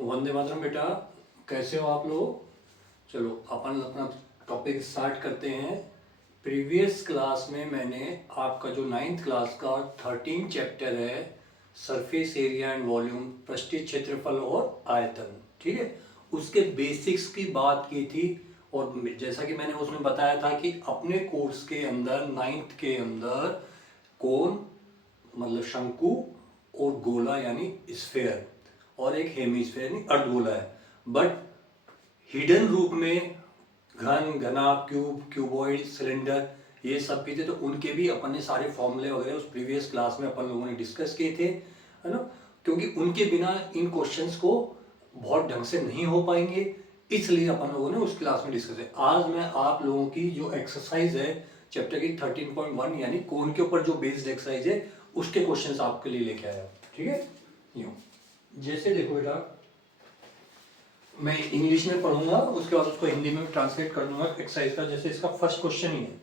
वंदे मातरम बेटा, कैसे हो आप लोग। चलो अपन अपना टॉपिक स्टार्ट करते हैं। प्रीवियस क्लास में मैंने आपका जो 9th क्लास का 13 चैप्टर है, सरफेस एरिया एंड वॉल्यूम, पृष्ठीय क्षेत्रफल और आयतन, ठीक है, उसके बेसिक्स की बात की थी। और जैसा कि मैंने उसमें बताया था कि अपने कोर्स के अंदर 9th के अंदर कोन मतलब शंकु और गोला यानी स्फेयर और एक हेमिस्फेयर यानी अर्धगोला है। बट हिडन रूप में घन, घना, क्यूब, क्यूबॉइड, सिलेंडर, ये सब भी थे, तो उनके भी अपन ने सारे फॉर्मूले वगैरह उस प्रीवियस क्लास में अपन लोगों ने डिस्कस किए थे, है ना। क्योंकि उनके बिना इन क्वेश्चंस को बहुत ढंग से नहीं हो पाएंगे, इसलिए अपन लोगों ने उस क्लास में डिस्कस किया। आज मैं आप लोगों की जो एक्सरसाइज है चैप्टर की 13.1 यानी कोण के ऊपर जो बेस्ड एक्सरसाइज है उसके क्वेश्चंस आपके लिए लेके आया, ठीक है। यूं जैसे देखो बेटा, मैं इंग्लिश में पढ़ूंगा, उसके बाद उसको हिंदी में ट्रांसलेट कर दूंगा एक्सरसाइज का। जैसे इसका फर्स्ट क्वेश्चन ही है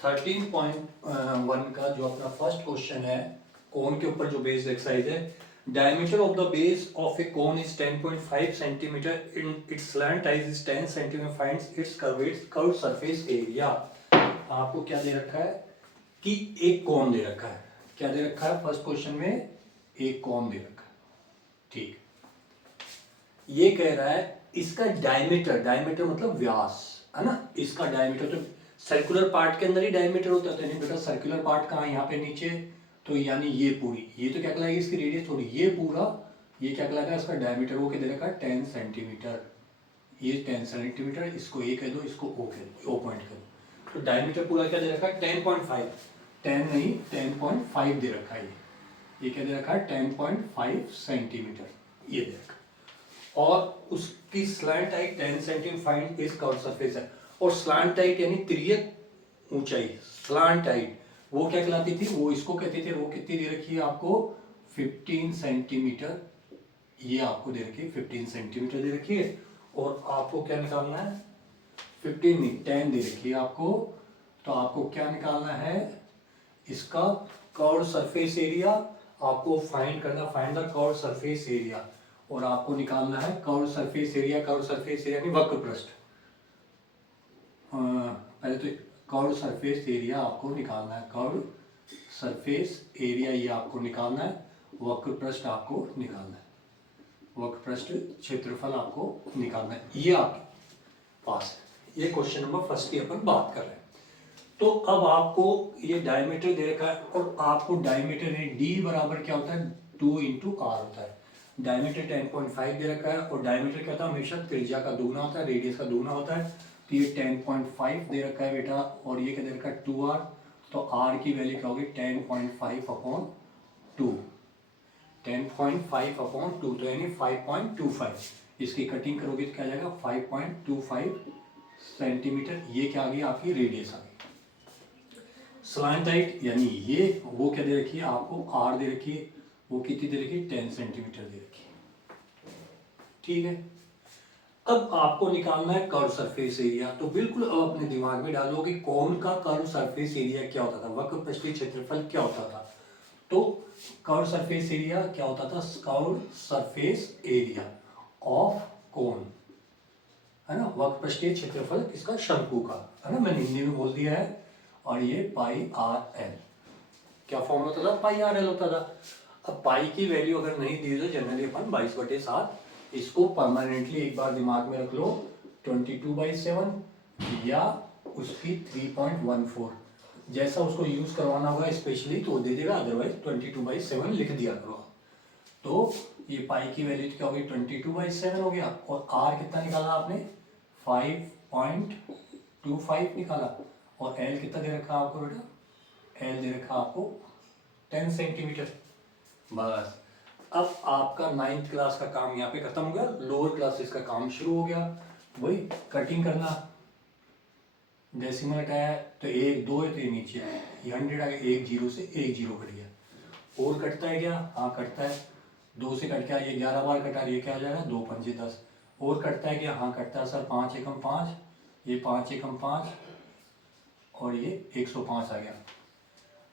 13.1 का, जो अपना फर्स्ट क्वेश्चन है कोन के ऊपर जो बेस्ड एक्सरसाइज है। Diameter of the base of a cone is 10.5 centimetre, in its slant edge is 10 centimetre, finds its curve surface area. आपको क्या दे रखा है कि एक कोन दे रखा है। क्या दे रखा है फर्स्ट क्वेश्चन में? एक कोन दे रखा है, ठीक। ये कह रहा है इसका डायमीटर, डायमीटर मतलब व्यास, है ना। इसका डायमीटर तो सर्कुलर पार्ट के अंदर ही डायमीटर होता है, तो बेटा सर्कुलर पार्ट कहाँ, यहाँ पे नीचे, तो यानी ये पूरी, ये तो क्या कहलाएगी इसकी रेडियस थोड़ी, ये पूरा, ये क्या कहलाएगा इसका डायमीटर। वो क्या दे रखा है 10 सेंटीमीटर, ये 10 सेंटीमीटर, इसको ए कह दो, इसको ओ कह दो, ओ पॉइंट कह दो। तो डायमीटर पूरा क्या दे रखा है 10.5, 10 नहीं 10.5 दे रखा है। ये क्या दे रखा है 10.5 सेंटीमीटर, ये दे रखा है। और उसकी slant height 10 centimetre, find is curve surface है। और स्लैंट हाइट यानी तिर्यक ऊंचाई, स्लैंट हाइट वो क्या कहलाती थी, वो इसको कहते थे। वो कितनी दे रखी है आपको 15 सेंटीमीटर, ये आपको दे रखी है 15 सेंटीमीटर दे रखी है। और आपको क्या निकालना है 15 नहीं 10 दे रखी है आपको, तो आपको क्या निकालना है इसका कर्व सरफेस एरिया। आपको फाइंड करना, find the curve surface area. और आपको निकालना है curve surface area. Curve surface area यानी वक्र पृष्ठ, पहले तो कर्व सरफेस एरिया आपको निकालना है, कर्व सरफेस एरिया ये आपको निकालना है। वक्र पृष्ठ आपको निकालना है, वक्र पृष्ठ क्षेत्रफल आपको निकालना है, ये आपके पास है। ये क्वेश्चन नंबर फर्स्ट की अपन बात कर रहे हैं। तो अब आपको ये डायमीटर दे रखा है, और आपको डायमीटर डी बराबर क्या होता है 2 इंटू आर होता है। डायमीटर 10.5 दे रखा है, और डायमीटर क्या होता है हमेशा त्रिज्या का दुगना होता है, रेडियस का दुगना होता है। तो ये 10.5 दे रखा है बेटा, और ये क्या दे रखा है 2r। तो r की वैल्यू क्या होगी 10.5 अपॉन 2, 10.5 अपॉन 2, तो यानी 5.25। इसकी कटिंग करोगे तो क्या आ जाएगा 5.25 सेंटीमीटर। ये क्या आ गई आपकी रेडियस आ गई। स्लैंट हाइट यानी ये, वो क्या दे रखी है आपको आर दे रखी है, वो कितनी दे रखी है 10 सेंटीमीटर दे रखी है, ठीक है। अब आपको निकालना है कर्व सरफेस एरिया। तो बिल्कुल अब अपने दिमाग में डालो कि कौन का कर्व सरफेस एरिया क्या होता था, वक्र पृष्ठीय क्षेत्रफल क्या होता था। तो कर्व सरफेस एरिया क्या होता था, कर्व सरफेस एरिया ऑफ कोन, है ना, वक्र पृष्ठीय क्षेत्रफल किसका, शंकु का, है ना। मैंने हिंदी में बोल दिया है। और ये पाई आर एल, क्या फॉर्म होता था पाई आर एल होता था। अब पाई की वैल्यू अगर नहीं दी तो जनरली अपन 22/7, इसको परमानेंटली एक बार दिमाग में रख लो 22/7 या उसकी 3.14, जैसा उसको यूज करवाना होगा स्पेशली तो दे देगा, अदरवाइज 22/7 लिख दिया करो। तो ये पाई की वैल्यू क्या होगी 22/7 हो गया। और आर कितना निकाला आपने 5.25 निकाला। और एल कितना दे रखा आपको बेटा, एल दे रखा आपको 10 सेंटीमीटर। बस अब आपका 9th क्लास का काम यहाँ पे खत्म हो गया, लोअर क्लासेस का काम शुरू हो गया। वही कटिंग करना, डेसिमल हटाया तो 1 2 है तो ये नीचे है, ये 100 आ गया, 1 0 से 1 0 कट गया। और कटता है क्या, हाँ कटता है, 2 से कट गया, ये 11 बार कटा, ये क्या आ जाएगा 2 पंजे 10। और कटता है क्या, हाँ कटता है सर, 5 एकम 5, ये 5 एकम 5, और ये 105 आ गया।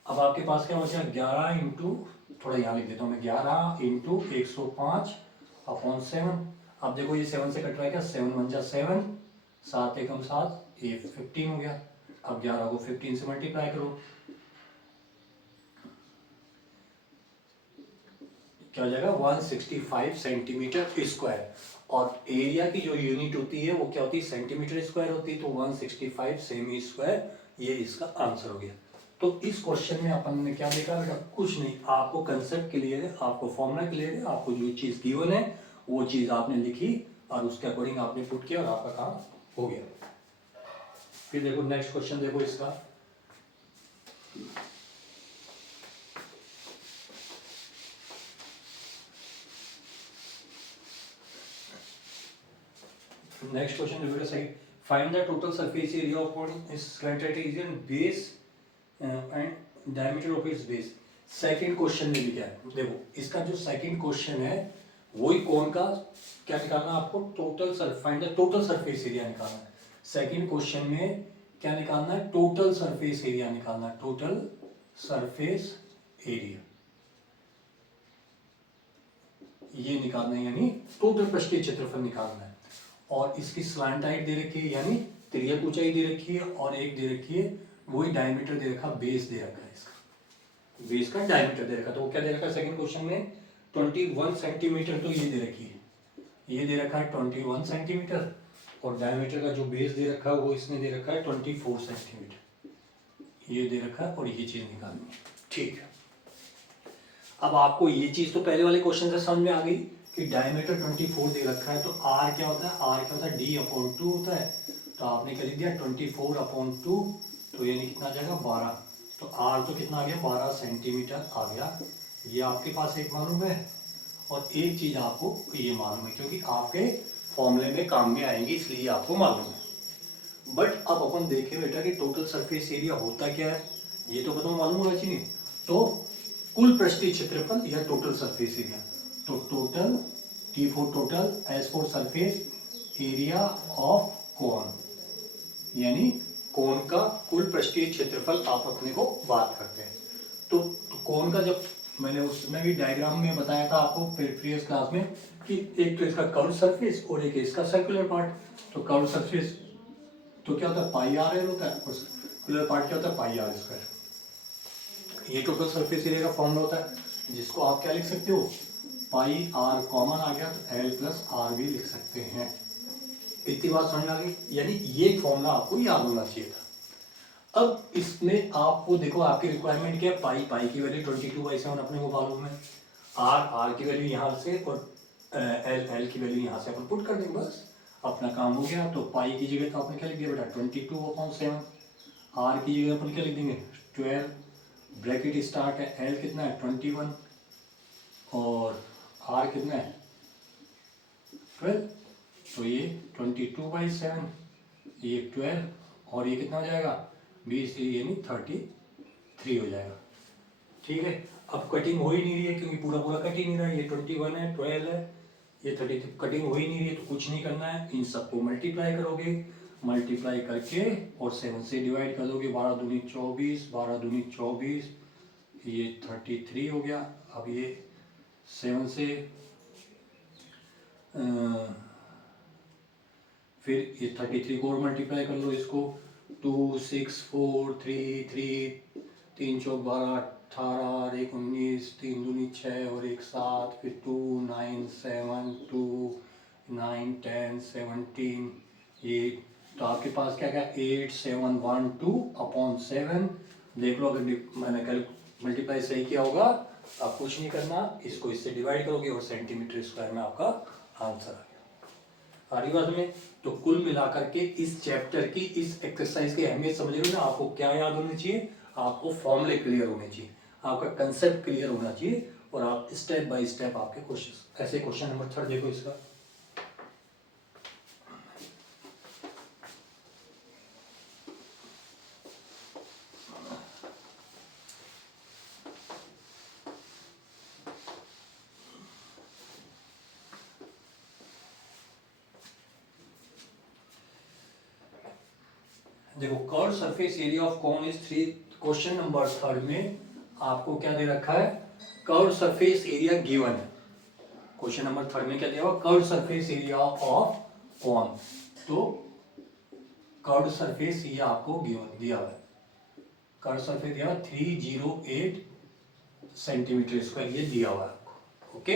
अब आपके पास क्या बचा 11 इंटू, थोड़ा यहाँ लिख देता हूँ मैं, 11 इंटू 105 अपॉन 7। अब देखो ये 7 से कट रहा है क्या, 7 1 जा 7, 7 एकम 7, ये 15 हो गया। अब 11 को 15 से मल्टीप्लाई करो, क्या हो जाएगा 165 सेंटीमीटर स्क्वायर। और एरिया की जो यूनिट होती है वो क्या होती है, सेंटीमीटर स्क्वायर होती है, तो 165 सेमी स्क्वायर, ये इसका आंसर हो गया। तो इस क्वेश्चन में अपन ने क्या देखा बेटा, कुछ नहीं, आपको कंसेप्ट क्लियर है, आपको फॉर्मूला क्लियर है, आपको जो चीज गिवन है वो चीज आपने लिखी और उसके अकॉर्डिंग आपने पुट किया और आपका काम हो गया। फिर देखो नेक्स्ट क्वेश्चन, देखो इसका नेक्स्ट क्वेश्चन देखो बेटा सही, find the total surface area of cone is slanted region base and diameter of its base. Second question में भी क्या है, देखो इसका जो सेकंड क्वेश्चन है वही कोन का क्या निकालना है आपको, total find the total surface area निकालना है। सेकंड क्वेश्चन में क्या निकालना है, टोटल सरफेस एरिया निकालना है, टोटल सरफेस एरिया ये निकालना है, यानी टोटल पृष्ठीय क्षेत्रफल निकालना है। और इसकी स्लैंट हाइट दे रखी है, यानी तिर्यक ऊंचाई दे रखी है, और एक दे रखी है वही डायमीटर दे रखा, बेस दे रखा है, इसका बेस का डायमीटर दे रखा। तो वो क्या दे रखा है सेकंड क्वेश्चन में, 21 सेंटीमीटर तो ये दे रखी है, ये दे रखा है 21 सेंटीमीटर, और डायमीटर का जो बेस दे रखा है वो इसने दे रखा है 24 सेंटीमीटर, ये दे रखा है, और ये चीज निकालनी है। ठीक है, अब आपको ये चीज तो पहले वाले क्वेश्चन से समझ में आ गई कि डायमीटर 24 दे रखा है, तो आर क्या होता है, आर क्या होता है, d/2 होता है। तो आपने क्या लिख दिया 24/2, तो यानी कितना आ जाएगा 12। तो आर तो कितना आ गया 12 सेंटीमीटर आ गया, ये आपके पास एक मालूम है, और एक चीज आपको ये मालूम है, क्योंकि आपके फॉर्मूले में काम में आएंगे इसलिए आपको मालूम है। बट अब अपन देखें बेटा कि टोटल सरफेस एरिया होता क्या है, ये तो बताओ मालूम होना चाहिए। तो कुल पृष्ठीय क्षेत्रफल या टोटल सरफेस एरिया, तो total T for total, S for surface area of कोन, यानी कोन का कुल पृष्ठीय क्षेत्रफल आप अपने को बात करते हैं। तो कोन का जब मैंने उसमें भी डायग्राम में बताया था आपको प्रीवियस क्लास में कि एक तो इसका कर्व सरफेस और एक इसका सर्कुलर पार्ट। तो कर्व सरफेस तो क्या होता है पाई आर एल होता है, और सर्कुलर पार्ट क्या होता है पाई आर स्क्वायर। ये टोटल सरफेस एरिया का फॉर्मूला होता है, जिसको आप क्या लिख सकते हो, पाई आर कॉमन आ गया तो एल प्लस आर भी लिख सकते हैं। इतनी बात समझ आ गई, यानी ये फॉर्मूला आपको याद होना चाहिए था। अब इसमें आपको देखो आपकी रिक्वायरमेंट क्या है, पाई, पाई की वैल्यू 22/7 अपने को मालूम है, आर, आर की वैल्यू यहाँ से, और एल, एल की वैल्यू यहाँ से अपन पुट कर देंगे, बस अपना काम हो गया। तो पाई की जगह तो आपने क्या लिख दिया बेटा 22/7, आर की जगह अपन क्या लिख देंगे 12, ब्रैकेट स्टार्ट है, एल कितना है 21 और आर कितना है 12, तो ये 22/7, ये 12 और ये कितना हो जाएगा 20, यानी 33 हो जाएगा। ठीक है, अब कटिंग हो ही नहीं रही है क्योंकि पूरा पूरा कट ही नहीं रहा है, ये 21 है, 12 है, ये 33, कटिंग हो ही नहीं रही है, तो कुछ नहीं करना है, इन सबको मल्टीप्लाई करोगे, मल्टीप्लाई करके और 7 से डिवाइड कर दोगे, 12 दूनी 24, 12 दूनी 24, ये 33 हो गया। अब ये 7 से फिर ये 33 को और मल्टीप्लाई कर लो, इसको 2 6 4 3 3, 3 चौक 12, 18, 1 19, 3 दूनी 6 और 1 7, फिर 2 9 7 2 9 10 17, ये तो आपके पास क्या क्या 8 7 1 2/7। देख लो अगर मैंने कल मल्टीप्लाई सही किया होगा, आप कुछ नहीं करना, इसको इससे डिवाइड करोगे और सेंटीमीटर स्क्वायर में आपका आंसर आ गया। आ रही बात में, तो कुल मिलाकर के इस चैप्टर की इस एक्सरसाइज की अहमियत समझ रहे हो ना, आपको क्या याद होनी चाहिए, आपको फॉर्मूले क्लियर होने चाहिए, आपका कंसेप्ट क्लियर होना चाहिए, और आप स्टेप बाय स्टेप आपके क्वेश्चन, ऐसे क्वेश्चन नंबर 3 देखो इसका। देखो curve surface area of cone is 3, question number 3 में आपको क्या दे रखा है, कर्व सरफेस एरिया गिवन है, क्वेश्चन नंबर 3 में क्या दिया हुआ, curve surface area of cone. तो कर्व सरफेस ये आपको दिया हुआ है, कर्व सरफेस दिया हुआ 308 सेंटीमीटर स्क्वायर, ये दिया हुआ है आपको। ओके,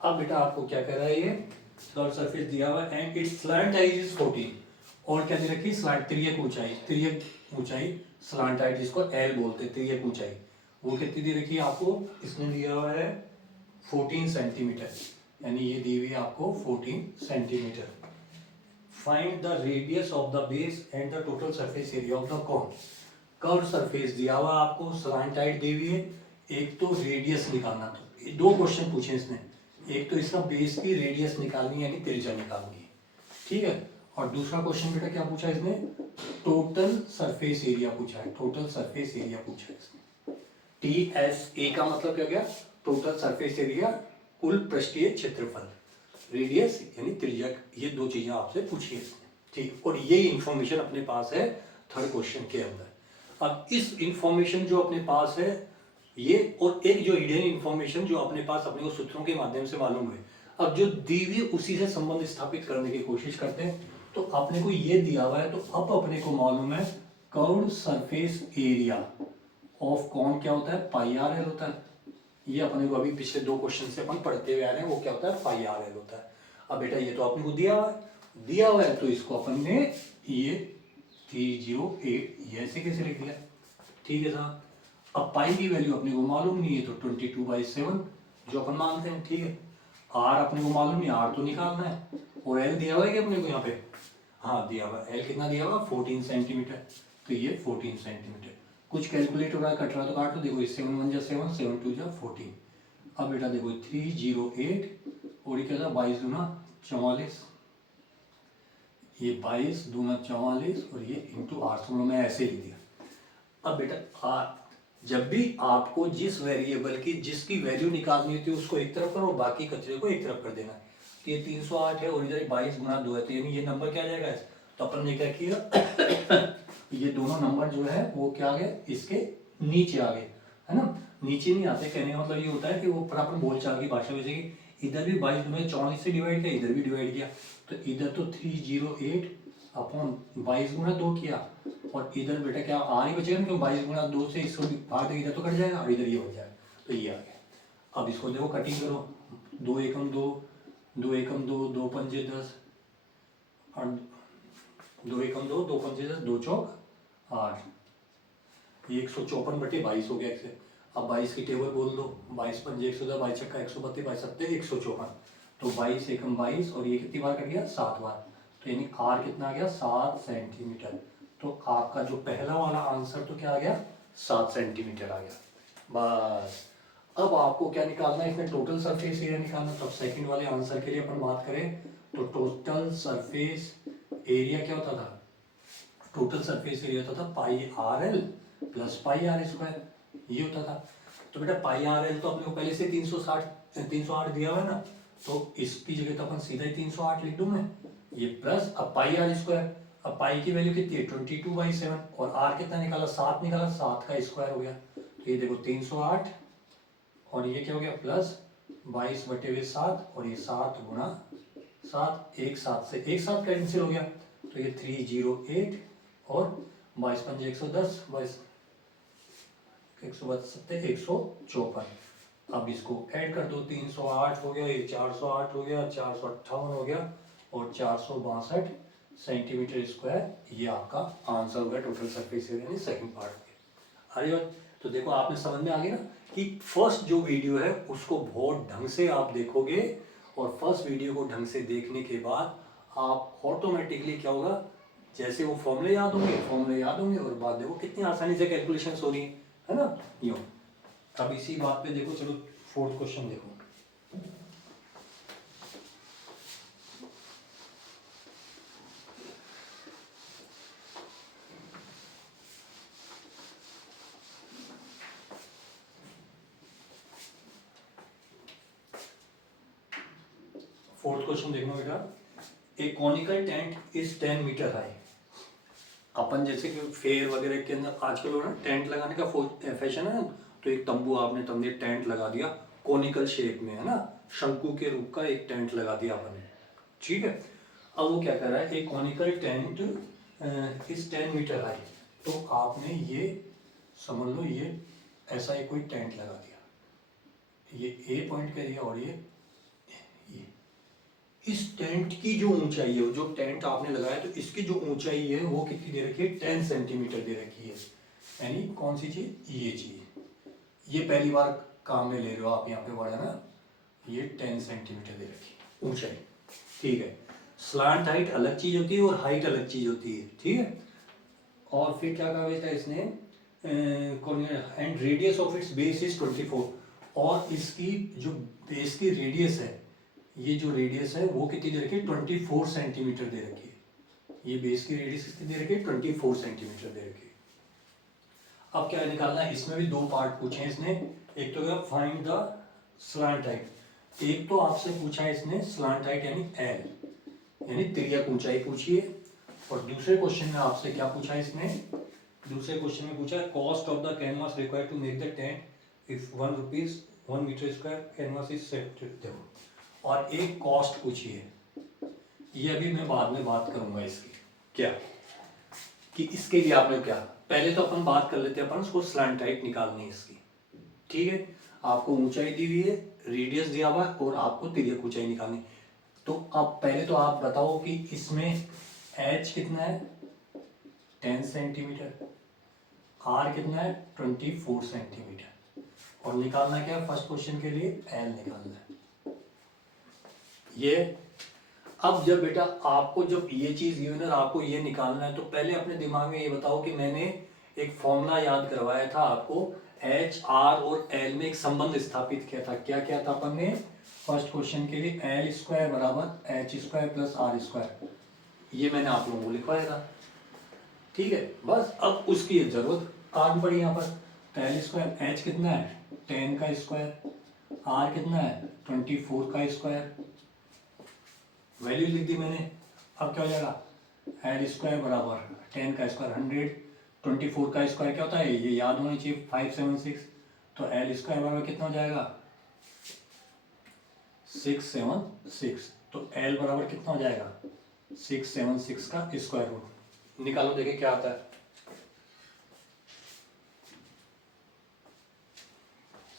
अब बेटा आपको क्या कह रहा है, ये कर्व सरफेस दिया हुआ है and it's slant height is 14, और क्या दे रखी, स्लैंट तिर्यक ऊंचाई स्लैंट हाइट जिसको एल बोलते हैं, तिर्यक ऊंचाई, वो कितनी दे रखी है आपको, इसने दिया हुआ है 14 सेंटीमीटर, यानी ये दी हुई है आपको 14 centimetre. Find the radius of the base and the total surface area of the cone. Curve surface दिया हुआ आपको, स्लैंट हाइट दी हुई है, एक तो रेडियस निकालना, तो दो क्वेश्चन पूछे इसने, एक तो इसका बेस की रेडियस निकालनी है यानी त्रिज्या निकालनी है, ठीक है, और दूसरा क्वेश्चन बेटा क्या पूछा इसने, टोटल सरफेस एरिया पूछा है, टोटल सरफेस एरिया पूछा है इसने। TSA का मतलब क्या गया, टोटल सरफेस एरिया, कुल पृष्ठीय क्षेत्रफल, रेडियस यानी त्रिज्या, ये दो चीजें आपसे पूछी है इसने, ठीक, और ये इंफॉर्मेशन अपने पास है थर्ड क्वेश्चन के अंदर। अब इस इंफॉर्मेशन जो अपने पास है ये, और एक जो हिडन इंफॉर्मेशन जो अपने पास अपने को सूत्रों के माध्यम से मालूम है, अब जो दी हुई उसी से संबंध स्थापित करने की कोशिश करते हैं। तो अपने को ये दिया हुआ है, तो अब अपने को मालूम है curved surface area of cone क्या होता है, पाई आर एल होता है, ये अपने को अभी पिछले दो क्वेश्चन से अपन पढ़ते हुए आ रहे हैं, वो क्या होता है, पाई आर एल होता है। अब बेटा ये तो अपने को दिया हुआ है, तो इसको अपन ने ये 308 ये ऐसे कैसे लिख दिया, ठीक है साहब। अब पाई की वैल्यू अपने को मालूम नहीं है, तो 22/7 जो अपन मानते हैं, ठीक है। आर अपने को मालूम नहीं, आर तो निकालना है, और एल दिया हुआ है कि अपने को यहाँ पे, हाँ दिया हुआ, एल कितना दिया हुआ, 14 सेंटीमीटर, तो ये 14 सेंटीमीटर। कुछ कैलकुलेट हो रहा है, कट रहा तो काट लो, देखो 7 1 जा 7, 7 2 जा 14। अब बेटा देखो 308 और ये क्या था, 22 दूना 44, ये 22 दूना 44 और ये इंटू आर, समझो मैं ऐसे लिख दिया। अब बेटा आर, जब भी आपको जिस वेरिएबल की जिसकी वैल्यू निकालनी होती है उसको एक तरफ करो, बाकी कचरे को एक तरफ कर देना। तो ये 308 है और इधर 22 गुना 2 है, तो यानी ये नंबर क्या आ जाएगा, तो अपन ने क्या किया ये दोनों नंबर जो है वो क्या आ गए, इसके नीचे आ गए, है ना। नीचे नहीं आते, कहने का मतलब ये होता है कि वो पर अपन बोलचाल की भाषा में से इधर भी 22 गुना 44 से डिवाइड किया, इधर भी डिवाइड किया, तो इधर तो 308 अपॉन 22 गुना 2 किया, और इधर बेटा क्या आर ही बचेगा ना, क्योंकि 22 गुना 2 से इसको भाग देगा, इधर तो कट जाएगा और इधर ये बच जाएगा, तो ये आ गया। अब इसको देखो कटिंग करो, 2 एकम 2, 2 एकम 2, 2 पंजे 10, और 2 एकम 2, 2 पंजे 10, 2 चौक 8, ये 154/22 हो गया इससे। अब 22 की टेबल बोल दो, 22 पंजे 110, 22 छक्का 132, 22 सत्ते 154, तो 22 एकम 22, और ये कितनी बार कट गया, 7 बार, तो यानी आर कितना आ गया, 7 सेंटीमीटर। तो आपका जो पहला वाला आंसर तो क्या आ गया, 7 सेंटीमीटर आ गया। बस अब आपको क्या निकालना है, इसमें टोटल सरफेस एरिया निकालना। तब सेकंड वाले आंसर के लिए अपन बात करें तो टोटल सरफेस एरिया क्या होता था, टोटल सरफेस एरिया होता था pi R L plus pi R square, ये होता था। तो बेटा पाई आर एल तो अपने को पहले से 308 दिया हुआ है ना, तो इसकी जगह तो अपन सीधा ही 308 लिख दूं मैं, ये प्लस अब पाई आर स्क्वायर, अब पाई की वैल्यू कितनी है 22/7, और आर कितना निकाला, 7 निकाला, 7 का स्क्वायर हो गया, तो ये देखो 308 और ये क्या हो गया प्लस 22/7, और ये 7 गुना 7, एक 7 से एक 7 कैंसिल हो गया, तो ये 308 और 22 पंजे 110, 22 172 154। अब इसको ऐड कर दो, 308 हो गया, ये 408 हो गया, 458 हो गया, और 462 सेंटीमीटर स्क्वायर, ये आपका आंसर हो गया टोटल सरफेस एरिया यानी सेकंड पार्ट में। अरे तो देखो आपने समझ में आ गया ना कि फर्स्ट जो वीडियो है उसको बहुत ढंग से आप देखोगे, और फर्स्ट वीडियो को ढंग से देखने के बाद आप ऑटोमेटिकली क्या होगा, जैसे वो फॉर्मूले याद होंगे और बाद देखो कितनी आसानी से कैलकुलेशंस हो रही है ना, यूँ। अब इसी बात पे देखो, चलो फोर्थ क्वेश्चन देखो। फोर्थ क्वेश्चन देखना बेटा, a conical tent is 10 metre high. अपन जैसे कि फेयर वगैरह के अंदर आजकल हो ना टेंट लगाने का फैशन है ना, तो एक तंबू आपने टेंट लगा दिया कोनिकल शेप में, है ना, शंकु के रूप का एक टेंट लगा दिया अपन ने, ठीक है। अब वो क्या कर रहा है, एक कॉनिकल टेंट इस 10 मीटर हाई, तो आपने ये समझ लो ये ऐसा ही कोई टेंट लगा दिया, ये ए पॉइंट का एरिया और ये इस टेंट की जो ऊंचाई है, जो टेंट आपने लगाया तो इसकी जो ऊंचाई है वो कितनी दे रखी है, 10 सेंटीमीटर दे रखी है। यानी कौन सी चीज, ये चीज, ये पहली बार काम में ले रहे हो आप यहाँ पे वर्ड, है ना, ये 10 सेंटीमीटर दे रखी है ऊंचाई, ठीक है। स्लांट हाइट अलग चीज होती है और हाइट अलग चीज होती है, ठीक है। और फिर क्या कहा था इसने, and radius of its base is 24, और इसकी जो बेस की रेडियस है, ये जो रेडियस है वो कितनी दे रखी है, 24 सेंटीमीटर दे रखी है। ये बेस की रेडियस कितनी दे रखी है, 24 सेंटीमीटर दे रखी है। अब क्या निकालना है, इसमें भी दो पार्ट पूछे हैं इसने, एक तो क्या, फाइंड द स्लांट हाइट, एक तो आपसे पूछा है इसने स्लांट हाइट यानी एल, यानी तिर्यक ऊंचाई पूछी है, और दूसरे क्वेश्चन में आपसे क्या पूछा है इसने, दूसरे क्वेश्चन में पूछा है cost of the canvas required to make the tent if 1 rupees 1 metre square canvas is set, और एक कॉस्ट पूछी है, ये अभी मैं बाद में बात करूंगा इसकी, क्या कि इसके लिए आपने क्या, पहले तो अपन बात कर लेते हैं, अपन उसको स्लैंट हाइट निकालनी है इसकी, ठीक है। आपको ऊंचाई दी हुई है, रेडियस दिया हुआ है, और आपको तिर्यक ऊंचाई निकालनी। तो अब पहले तो आप बताओ कि इसमें h कितना है, 10 सेंटीमीटर, r कितना है, 24 सेंटीमीटर, और निकालना क्या है, फर्स्ट क्वेश्चन के लिए l निकालना है। ये अब जब बेटा आपको जब ये चीज गिवन है, आपको ये निकालना है, तो पहले अपने दिमाग में ये बताओ कि मैंने एक फॉर्मूला याद करवाया था आपको, एच आर और एल में एक संबंध स्थापित किया था। क्या किया था अपन ने, फर्स्ट क्वेश्चन के लिए एल स्क्वायर बराबर H square plus R square, ये मैंने आप लोगों को लिखवाया था, ठीक है। बस अब उसकी जरूरत काटनी पड़ी यहाँ पर, तो एल स्क्वायर, एच कितना है 10 का स्क्वायर, आर कितना है 24 का स्क्वायर, वैल्यू लिख दी मैंने। अब क्या हो जाएगा, एल स्क्वायर बराबर 10 का स्क्वायर 100, 24 का स्क्वायर क्या होता है, ये याद होनी चाहिए 576, तो एल स्क्वायर बराबर कितना हो जाएगा 676, तो एल बराबर कितना हो जाएगा 676 का स्क्वायर रूट। निकालो देखिए क्या आता है,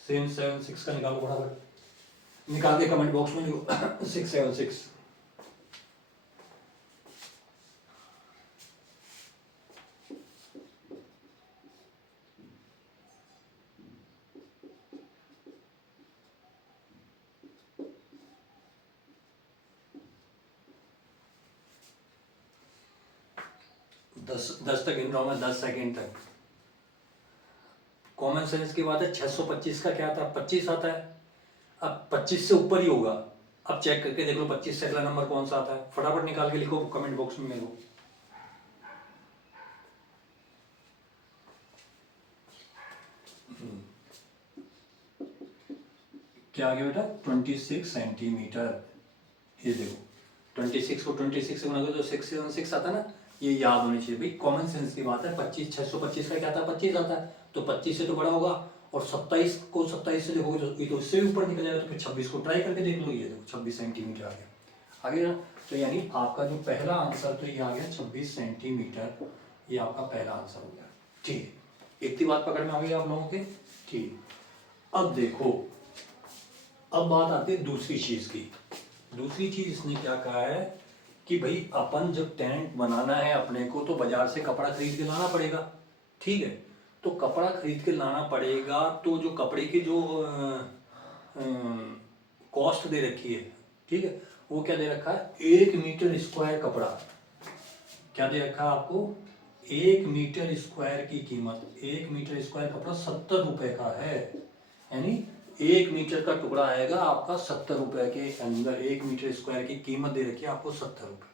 676 का निकालो बराबर, निकाल के कमेंट बॉक्स में लिखो 676। दस तक गिन रहा हूं मैं, 10 सेकेंड तक। कॉमन सेंस की बात है, 625 का क्या आता है, 25 आता है। अब 25 से ऊपर ही होगा, अब चेक करके देख लो 25 से अगला नंबर कौन सा आता है, फटाफट निकाल के लिखो कमेंट बॉक्स में मेरे को। क्या आ गया बेटा 26 सेंटीमीटर, ये देखो 26 को 26 से गुना करो तो 676 आता है ना, ये याद होनी चाहिए भाई, कॉमन सेंस की बात है। 25 625 का क्या आता है 25 आता है, तो 25 से तो बड़ा होगा, और 27 को 27 से देखोगे तो ये तो इससे भी ऊपर निकल जाएगा, तो फिर 26 को ट्राई करके देख लो, ये देखो 26 सेंटीमीटर आ गया, आगे ना। तो यानी आपका जो पहला आंसर तो ये आ गया 26 सेंटीमीटर, ये आपका पहला आंसर हो गया, ठीक है। इतनी बात पकड़ में आ गई आप लोगों के, ठीक। अब देखो, अब बात आती है दूसरी चीज की। दूसरी चीज इसने क्या कहा है कि भाई अपन जब टेंट बनाना है अपने को, तो बाजार से कपड़ा खरीद के लाना पड़ेगा, ठीक है। तो कपड़ा खरीद के लाना पड़ेगा, तो जो कपड़े की जो कॉस्ट दे रखी है, ठीक है, वो क्या दे रखा है 1 मीटर स्क्वायर कपड़ा, क्या दे रखा है आपको 1 मीटर स्क्वायर की कीमत, 1 मीटर स्क्वायर कपड़ा 70 रुपए का है, यानी 1 मीटर का टुकड़ा आएगा आपका 70 रुपए के अंदर, 1 मीटर स्क्वायर की कीमत दे रखी है आपको 70 रुपए।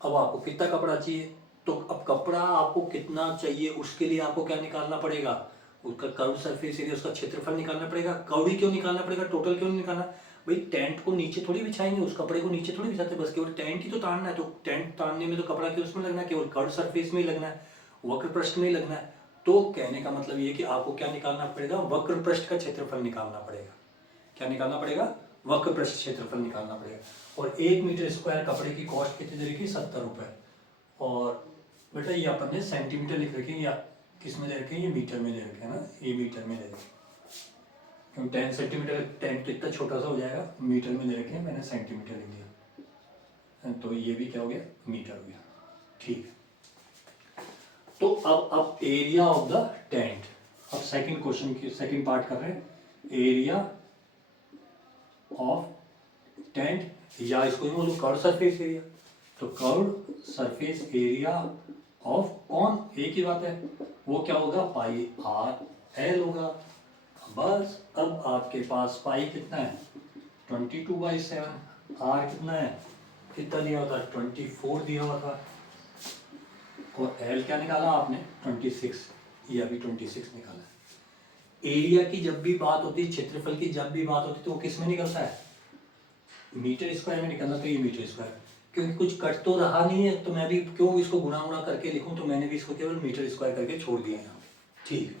अब आपको कितना कपड़ा चाहिए, तो अब कपड़ा आपको कितना चाहिए उसके लिए आपको क्या निकालना पड़ेगा, उसका कर्व सरफेस एरिया, उसका क्षेत्रफल निकालना पड़ेगा। कौड़ी क्यों निकालना पड़ेगा, टोटल क्यों नहीं निकालना, भाई टेंट को नीचे थोड़ी बिछाएंगे, उस कपड़े को नीचे थोड़ी बिछाते, बस केवल टेंट ही तो तानना है, तो टेंट तानने में तो कपड़ा क्यों उसमें लगना है, केवल कर्व सरफेस में ही लगना है, वक्र पृष्ठ में ही लगना है। तो कहने का मतलब ये कि आपको क्या निकालना पड़ेगा, वक्र पृष्ठ का क्षेत्रफल निकालना पड़ेगा, क्या निकालना पड़ेगा, वक्र पृष्ठ क्षेत्रफल निकालना पड़ेगा। और 1 मीटर स्क्वायर कपड़े की कॉस्ट कितनी दे रखी, 70 रुपये। और बेटा ये अपन ने सेंटीमीटर लिख रखे हैं या किस में दे रखे हैं, ये मीटर में दे रखे हैं ना, ये मीटर में दे रखे हैं। 10 सेंटीमीटर, 10 तो इतना छोटा सा हो जाएगा, मीटर में दे रखे हैं, मैंने सेंटीमीटर लिख दिया, तो ये भी क्या हो गया, मीटर हो गया। ठीक, तो अब एरिया ऑफ द टेंट, अब सेकंड क्वेश्चन की सेकंड पार्ट कर रहे हैं, एरिया ऑफ टेंट, या इसको बोलो कर्व सरफेस एरिया। तो कर्व सरफेस एरिया ऑफ कौन, एक ही बात है, वो क्या होगा, पाई आर एल होगा। बस अब आपके पास पाई कितना है, 22/7, आर कितना है, कितना दिया हुआ था, 24 दिया हुआ था, और एल क्या निकाला आपने, 26, ये अभी 26 निकाला। एरिया की जब भी बात होती है, क्षेत्रफल की जब भी बात होती है, तो वो किस में निकलता है, मीटर स्क्वायर में निकलना। तो ये मीटर स्क्वायर, क्योंकि कुछ कट तो रहा नहीं है, तो मैं भी क्यों इसको गुणा गुणा करके लिखूं, तो मैंने भी इसको केवल मीटर स्क्वायर करके छोड़ दिया यहाँ पे। ठीक,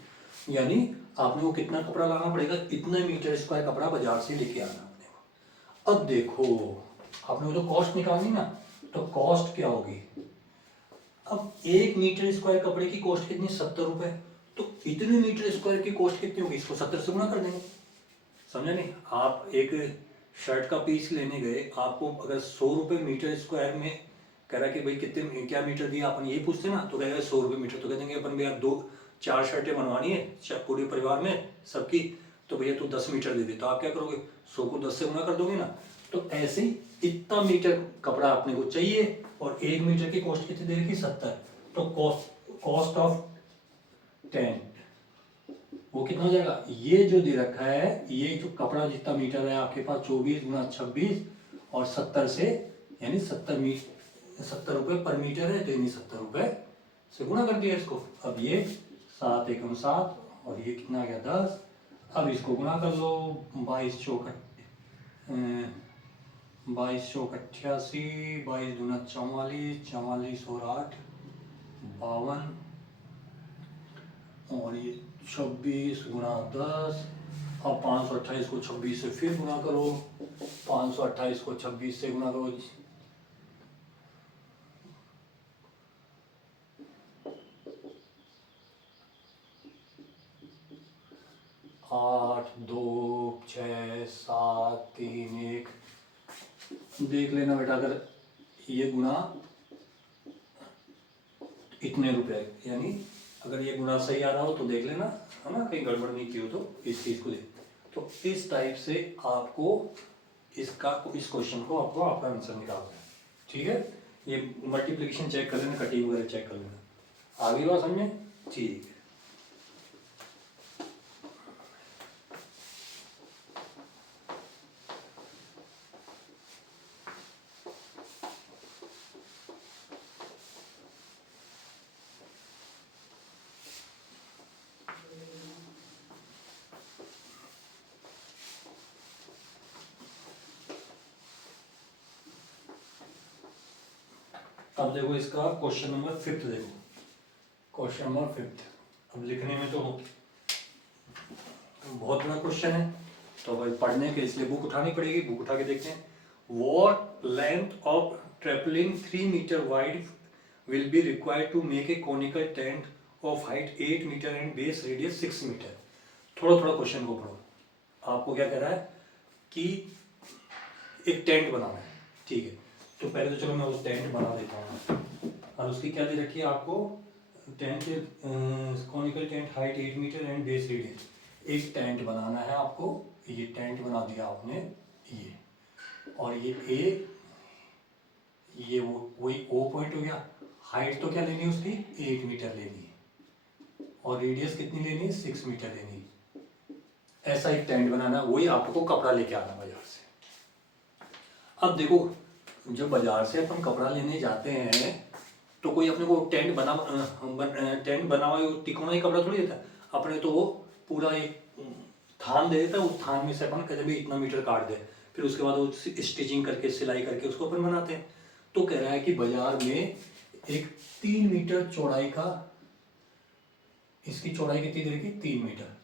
यानी आपने वो कितना कपड़ा लाना पड़ेगा, इतना मीटर स्क्वायर कपड़ा बाजार से लेके आना आपने को। अब देखो आपने वो तो कॉस्ट निकालनी ना, तो कॉस्ट क्या होगी, अब 1 मीटर स्क्वायर कपड़े की कॉस्ट कितनी, 70 रुपए, तो इतने मीटर स्क्वायर की कॉस्ट कितनी होगी, इसको 70 से गुणा कर देंगे, समझे नहीं। आप एक शर्ट का पीस लेने गए, आपको अगर 100 रुपये मीटर स्क्वायर में कह रहा कि भाई कितने क्या मीटर दिया, अपन यही पूछते ना, तो कहेगा 100 रुपये मीटर, तो कह देंगे अपन भैया 2-4 शर्टें बनवानी है पूरे परिवार में सबकी, तो भैया तू 10 मीटर दे दे, तो आप क्या करोगे, 100 को 10 से गुणा कर दोगे ना। तो ऐसे ही इतना मीटर कपड़ा अपने को चाहिए, और 1 मीटर की कॉस्ट कितनी दे रखी, 70, तो कॉस्ट ऑफ टेंट वो कितना हो जाएगा, ये जो दे रखा है, ये जो कपड़ा जितना मीटर है आपके पास, 24 × 26 और 70 से, यानी 70 रुपये पर मीटर है, तो यानी 70 रुपये से गुणा कर दिया इसको। अब ये 7 एकम 7, और ये कितना आ गया, 10। अब इसको गुणा कर लो, 22 चौक 88, 22 दूना 44, 44 और 8 52, और ये 26 × 10, अब 528 को 26 से फिर गुणा करो, 528 को 26 से गुणा करो, आठ 2 6 7 3 1, देख लेना बेटा, अगर ये गुणा इतने रुपए, यानी अगर ये गुणा सही आ रहा हो तो देख लेना, है ना, कहीं गड़बड़ नहीं की हो तो इस चीज को देख। तो इस टाइप से आपको इस क्वेश्चन को आपको आपका आंसर निकालना है। ठीक है, ये मल्टीप्लिकेशन चेक कर लेना, कटिंग वगैरह चेक कर लेना, आगे बात समझे। ठीक है, अब देखो इसका क्वेश्चन नंबर 5 देखो, क्वेश्चन नंबर 5। अब लिखने में तो बहुत बड़ा क्वेश्चन है, तो भाई पढ़ने के इसलिए बुक उठानी पड़ेगी, बुक उठा के देखते हैं। What length of tarpaulin 3 metre wide will be required to make a conical tent of height 8 metre and base radius 6 metre. थोड़ा थोड़ा क्वेश्चन को पढ़ो। आपको क्या कह रहा है कि एक टेंट बनाना है, ठीक है, तो पहले तो चलो मैं उस टेंट बना देता हूँ। और उसकी क्या दे रखी है आपको, tent conical tent height 8 metre and base radius, एक टेंट बनाना है आपको। ये टेंट बना दिया आपने, ये, और ये ए, ये वही ओ पॉइंट हो गया। हाइट तो क्या लेनी है उसकी, 8 मीटर लेनी है, और रेडियस कितनी लेनी है, 6 मीटर लेनी है। ऐसा एक टेंट बनाना, वही आपको कपड़ा लेके आना बाजार से। अब देखो, जब बाजार से अपन कपड़ा लेने जाते हैं तो कोई अपने को टेंट बना हुआ तिकोना ही कपड़ा थोड़ी देता है, अपने तो वो पूरा एक थान दे देता है, उस थान में से अपन कहते भाई इतना मीटर काट दे, फिर उसके बाद वो स्टिचिंग करके सिलाई करके उसको अपन बनाते हैं। तो कह रहा है कि बाजार में एक 3 मीटर चौड़ाई का, इसकी चौड़ाई कितनी देगी, 3 मीटर,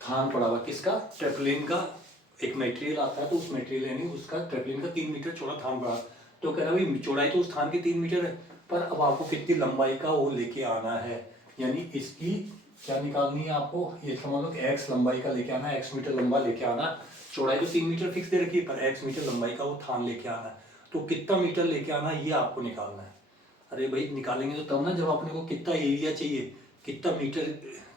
थान पड़ा हुआ किसका, ट्रेपलिन का एक मटेरियल आता है, तो उस मटेरियल यानी उसका ट्रेपलिन का 3 मीटर चौड़ा थान पड़ा। तो कह रहा भाई चौड़ाई तो उस थान की 3 मीटर है, पर अब आपको कितनी लंबाई का वो लेके आना है, यानी इसकी क्या निकालनी है आपको, ये समझ लो कि एक्स लंबाई का लेके आना है, एक्स मीटर लंबा लेके आना। चौड़ाई तो 3 मीटर फिक्स दे रखी है, पर एक्स मीटर लंबाई का वो थान लेके आना है। तो कितना मीटर लेके आना है ये आपको निकालना है। अरे भाई निकालेंगे तो तब ना, जब अपने को कितना एरिया चाहिए, कितना मीटर,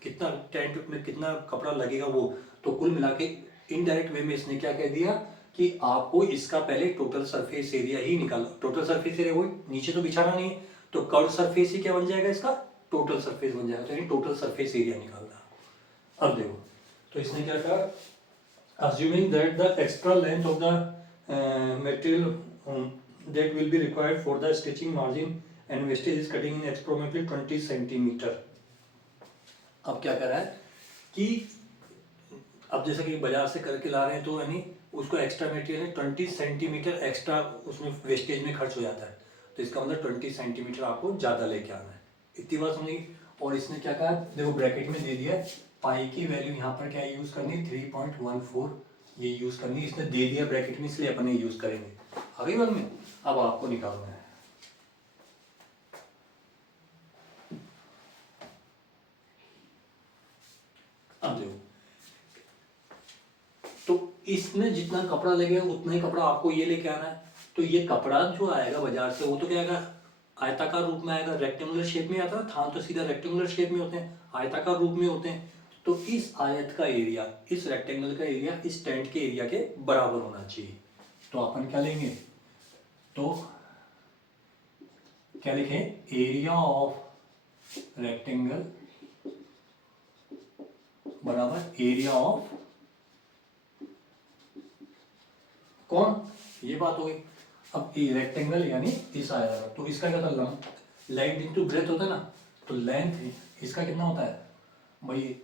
कितना टेंट में कितना कपड़ा लगेगा वो। तो कुल मिला के इनडायरेक्ट वे में इसने क्या कह दिया कि आपको इसका पहले टोटल सरफेस एरिया ही निकालना। टोटल सरफेस एरिया वो नीचे तो बिछाना नहीं है, तो कर्व सरफेस ही क्या बन जाएगा इसका, टोटल सरफेस बन जाएगा। तो यानी टोटल सरफेस एरिया निकालना। अब देखो तो इसने क्या कहा, assuming that the extra length of the material that will be required for the stitching margin and wastage is cutting in approximately 20 centimetre. अब क्या कर रहा है कि अब जैसे कि बाजार से करके ला रहे हैं, तो यानी उसको एक्स्ट्रा मटेरियल है 20 सेंटीमीटर एक्स्ट्रा उसमें वेस्टेज में खर्च हो जाता है। तो इसका मतलब 20 सेंटीमीटर आपको ज़्यादा लेके आना है। इतनी बात समझी। और इसने क्या कहा, देखो ब्रैकेट में दे दिया पाई की वैल्यू यहाँ पर क्या यूज़ करनी है, 3.14 ये यूज़ करनी है। इसने दे दिया ब्रैकेट में, इसलिए अपन ये यूज़ करेंगे। अगली बार में अब आपको निकालना है। अब देखो तो इसमें जितना कपड़ा लगेगा उतना ही कपड़ा आपको ये लेके आना है। तो ये कपड़ा जो आएगा बाजार से वो तो क्या आएगा, आयताकार रूप में आएगा, रेक्टेंगुलर शेप में आता है। थान तो सीधा रेक्टेंगुलर शेप में होते हैं, आयताकार रूप में होते हैं। तो इस आयत का एरिया, इस रेक्टेंगल का एरिया इस टेंट के एरिया के बराबर होना चाहिए। तो अपन क्या लेंगे, तो क्या लिखें, एरिया ऑफ रेक्टेंगल बराबर एरिया ऑफ कौन, ये बात हो गई। अब ये रेक्टेंगल यानी इस आएगा, तो इसका क्या था, लेंथ इंटू ब्रेथ होता है ना। तो लेंथ इसका कितना होता है भाई,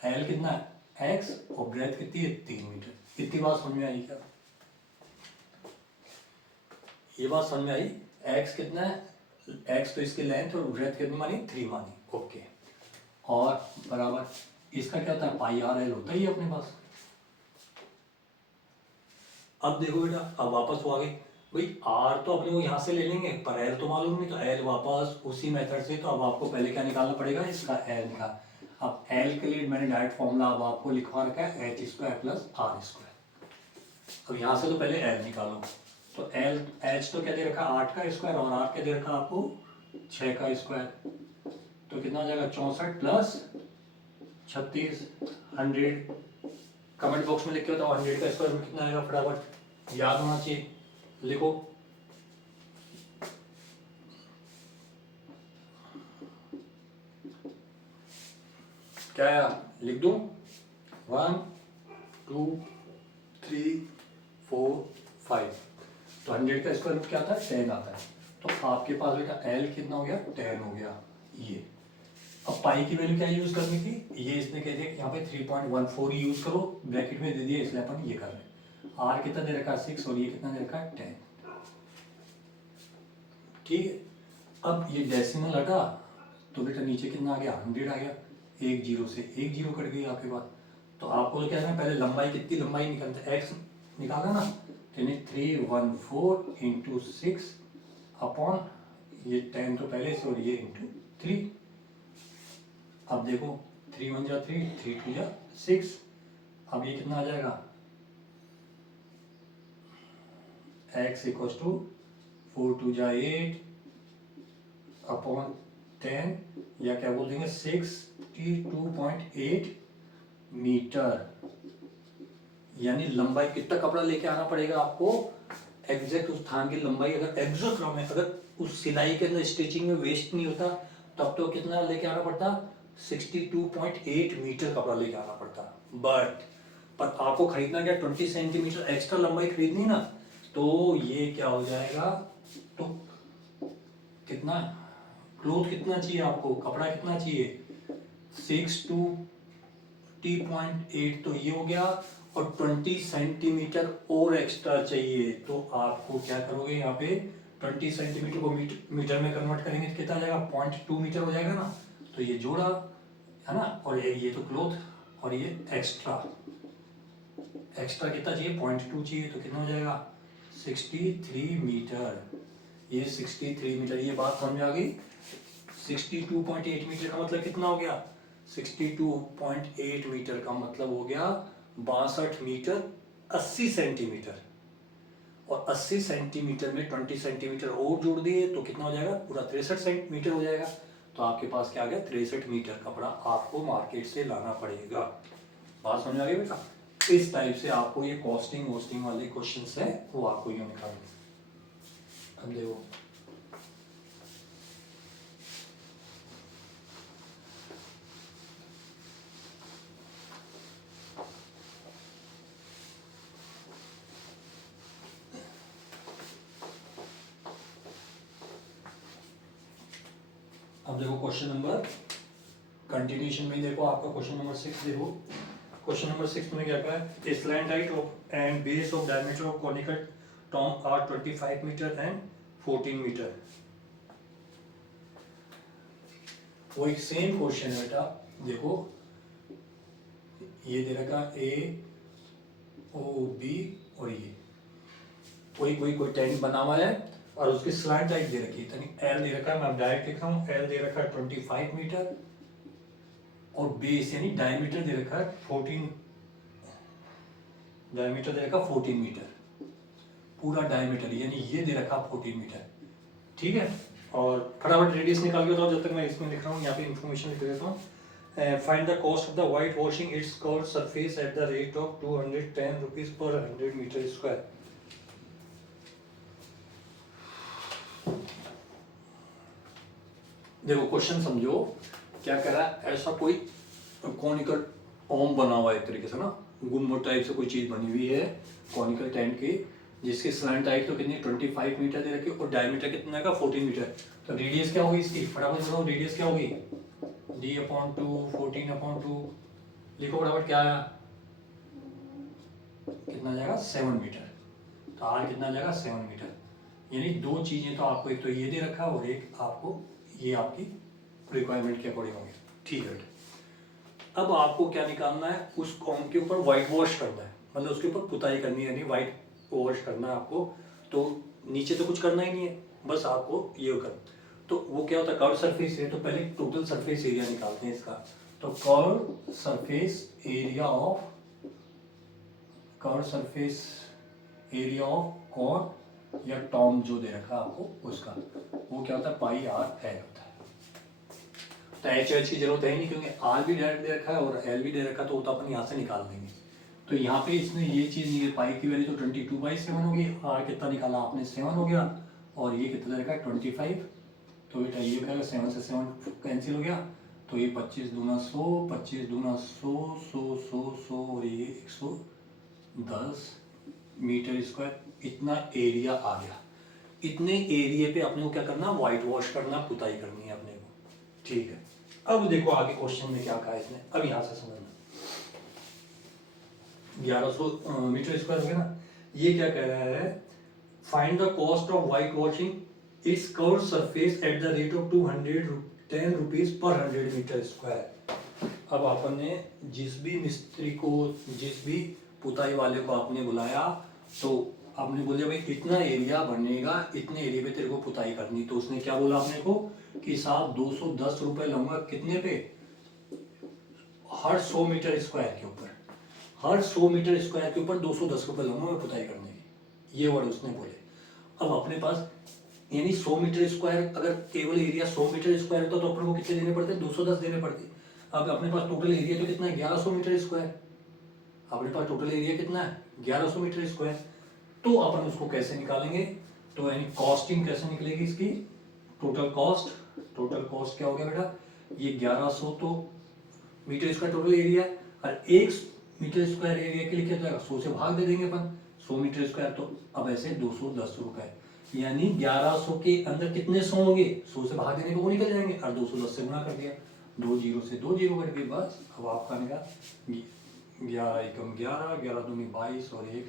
एल कितना है एक्स, और ब्रेथ कितनी है 3 मीटर। इतनी बात समझ में आई क्या, ये बात समझ में आई। एक्स कितना है, एक्स तो इसकी लेंथ, और ब्रेथ कितनी मानी 3 मानी, ओके। और बराबर इसका क्या होता है, पाई आर एल होता ही है अपने पास। अब देखो बेटा, अब वापस वो आ गई भाई, आर तो अपने को यहाँ से ले लेंगे, पर एल तो मालूम नहीं, तो एल वापस उसी मेथड से। तो अब आपको पहले क्या निकालना पड़ेगा, इसका एल निकाल। अब एल के लिए मैंने डायरेक्ट फॉर्मूला अब आपको लिखवा रखा है, H square plus R square. अब यहाँ से तो पहले एल निकालो। तो एल, एच तो क्या दे रखा 8 का स्क्वायर, और आर क्या दे रखा आपको 6 का स्क्वायर। तो कितना हो जाएगा 64 प्लस 36 100। कमेंट बॉक्स में लिख के बताओ 100 का स्क्वायर में कितना आएगा, फटाफट याद होना चाहिए, लिखो। क्या आया, लिख दूं, 1 2 3 4 5। तो 100 का स्क्वायर रूट क्या आता है 10 आता है। तो आपके पास बेटा एल कितना हो गया 10 हो गया ये। अब पाई की वैल्यू क्या यूज करनी थी, ये इसने कह दिया कि यहाँ पे 3.14 यूज करो, ब्रैकेट में दे दिया इसलिए अपन ये कर रहे हैं। आर कितना दे रखा है 6, और ये कितना दे रखा है 10, ठीक है। अब ये डेसिमल हटा, तो बेटा नीचे कितना आ गया 100 आ गया, एक जीरो से एक जीरो कट गई आपके पास। तो आपको तो क्या है, पहले लंबाई कितनी लंबाई निकलता है, एक्स निकाला ना, तो 314 इंटू 6 अपॉन ये 10 तो पहले से, और ये इंटू 3। अब देखो 3 1 जा 3, 3 2 जा 6। अब ये कितना आ जाएगा, x इक्वल्स टू 4 2 जा 8 अपॉन 10, या क्या बोल देंगे 62.8 मीटर। यानी लंबाई कितना कपड़ा लेके आना पड़ेगा आपको, एग्जैक्ट उस थान की लंबाई, अगर एग्जैक्ट में, अगर उस सिलाई के अंदर स्टिचिंग में वेस्ट नहीं होता, तब तो कितना लेके आना पड़ता 62.8 मीटर कपड़ा लेके आना पड़ता। बट पर आपको खरीदना क्या 20 सेंटीमीटर एक्स्ट्रा लंबाई खरीदनी ना, तो ये क्या हो जाएगा, तो कितना क्लोथ कितना चाहिए आपको, कपड़ा कितना चाहिए 620.8, तो ये हो गया, और 20 सेंटीमीटर और एक्स्ट्रा चाहिए। तो आपको क्या करोगे, यहाँ पे 20 सेंटीमीटर को मीटर में कन्वर्ट करेंगे तो कितना आ जाएगा 0.2 मीटर हो जाएगा ना। तो ये जोड़ा है ना, और ये तो क्लोथ, और ये एक्स्ट्रा कितना चाहिए, 0.2 चाहिए, तो कितना हो जाएगा 63 मीटर। ये 63 मीटर, ये बात समझ आ गई। 62.8 मीटर का मतलब कितना हो गया, 62.8 मीटर का मतलब हो गया 62 मीटर 80 सेंटीमीटर। और 80 सेंटीमीटर में 20 सेंटीमीटर और जोड़ दिए तो कितना हो जाएगा, पूरा 63 सेंटीमीटर हो जाएगा। तो आपके पास क्या आ गया, 63 मीटर कपड़ा आपको मार्केट से लाना पड़ेगा। बात समझ आ गई बेटा। इस टाइप से आपको ये कॉस्टिंग वोस्टिंग वाले क्वेश्चंस है वो आपको ये निकालने। अब देखो क्वेश्चन नंबर कंटिन्यूशन में देखो आपका क्वेश्चन नंबर 6 देखो। क्वेश्चन नंबर 6 में क्या कहा है, slant height of and base of diameter of conical tom are 25 metre and 14 metre. वो एक सेम क्वेश्चन है बेटा। देखो ये दे रखा ए ओ बी और ये कोई टेंट बना हुआ है और उसकी स्लैंट हाइट दे रखी है, एल दे रखा है, मैं डायरेक्ट लिख रहा हूँ, एल दे रखा है 25 मीटर और बेस यानी डायमीटर दे रखा है 14, डायमीटर दे रखा 14 मीटर, पूरा डायमीटर यानी ये दे रखा 14 मीटर, ठीक है। और फटाफट रेडियस निकाल के बताओ जब तक मैं इसमें लिख रहा हूँ, यहाँ पे इन्फॉर्मेशन लिख देता हूँ। Find the cost of the white washing its curved surface at the rate of 210 rupees per 100 metre square. देखो क्वेश्चन समझो क्या कह रहा है, ऐसा कोई कॉनिकल ओम बना हुआ है एक तरीके से ना, गुम्बद टाइप से कोई चीज बनी हुई है कॉनिकल टेंट की, जिसकी स्लैंट हाइट तो कितनी 25 मीटर दे रखी है और डायमीटर कितना का 14 मीटर। तो रेडियस क्या होगी इसकी, फटाफट बताओ रेडियस क्या होगी, d/2 14/2 लिखो फटाफट, क्या आया कितना जाएगा 7 मीटर। तो आर कितना जाएगा 7 मीटर, यानी दो चीजें तो आपको, एक तो ये दे रखा है और एक आपको ये आपकी रिक्वायरमेंट के अकॉर्डिंग होंगे, ठीक है। अब आपको क्या निकालना है, उस कॉम के ऊपर व्हाइट वॉश करना है, मतलब उसके ऊपर पुताई करनी है, यानी व्हाइट वॉश करना है आपको। तो नीचे तो कुछ करना ही नहीं है, बस आपको ये कर। तो वो क्या होता है, कर्व सरफेस है, तो पहले टोटल सरफेस एरिया निकालते हैं इसका। तो curve surface area of cone या टॉम जो दे रखा है आपको उसका, वो क्या होता है पाई आर एल होता है। तो एच की जरूरत है नहीं क्योंकि आर भी डायरेक्ट दे रखा है और एल भी दे रखा है, तो वो तो अपन यहाँ से निकाल देंगे। तो यहाँ पे इसने ये चीज नहीं है, पाई की वैल्यू तो 22/7 होगी, आर कितना निकाला आपने 7 हो गया, और ये कितना दे रखा है 25। तो बेटा ये क्या 7 से 7 कैंसिल हो गया, तो ये 25 दूना 100, 25 दूना 100, 100 100 100 और ये 110 मीटर स्क्वायर, इतना एरिया आ गया। इतने एरिया पे अपने को क्या करना, व्हाइट वॉश करना, पुताई करनी है अपने को, ठीक है। अब देखो आगे क्वेश्चन में क्या कहा है इसने, अब यहां से समझना। 1100 मीटर स्क्वायर हो गया ना। ये क्या कह रहा है, find the cost of whitewashing इस curve surface at the rate of 210 rupees per 100 metre square. अब अपन ने जिस भी मिस्त्री को, जिस भी पुताई वाले को आपने बुलाया, तो आपने बोला भाई इतना एरिया बनेगा, इतने एरिया पे तेरे को पुताई करनी। तो उसने क्या बोला आपने को कि साहब 210 रुपए लूंगा, कितने पे, हर 100 मीटर स्क्वायर के ऊपर, हर 100 मीटर स्क्वायर के ऊपर 210 रुपए लूंगा मैं पुताई करने की, ये वर्ड उसने बोले। अब अपने पास यानी 100 मीटर स्क्वायर, अगर केवल एरिया 100 मीटर स्क्वायर होता तो अपने को कितने देने पड़ते, 210 देने पड़ते। अब अपने पास टोटल एरिया तो कितना है 1100 मीटर स्क्वायर, अपने पास टोटल एरिया कितना है 1100 मीटर स्क्वायर। तो अपन उसको कैसे निकालेंगे, तो यानी कॉस्टिंग कैसे निकलेगी इसकी, टोटल कॉस्ट क्या हो गया बेटा, ये 1100 तो मीटर स्क्वायर टोटल एरिया, और 1 मीटर स्क्वायर एरिया के लिए क्या जाएगा 100 से भाग दे देंगे अपन, 100 मीटर स्क्वायर, तो अब ऐसे 210 रुपए, यानी 1100 के अंदर कितने 100 होंगे, 100 से भाग देने को वो निकल जाएंगे, और 210 से गुणा कर दिया, 2 जीरो से 2 जीरो कट गई, बस। अब आपका निकाल 11 एकम 11, 11 दूनी 22 और 1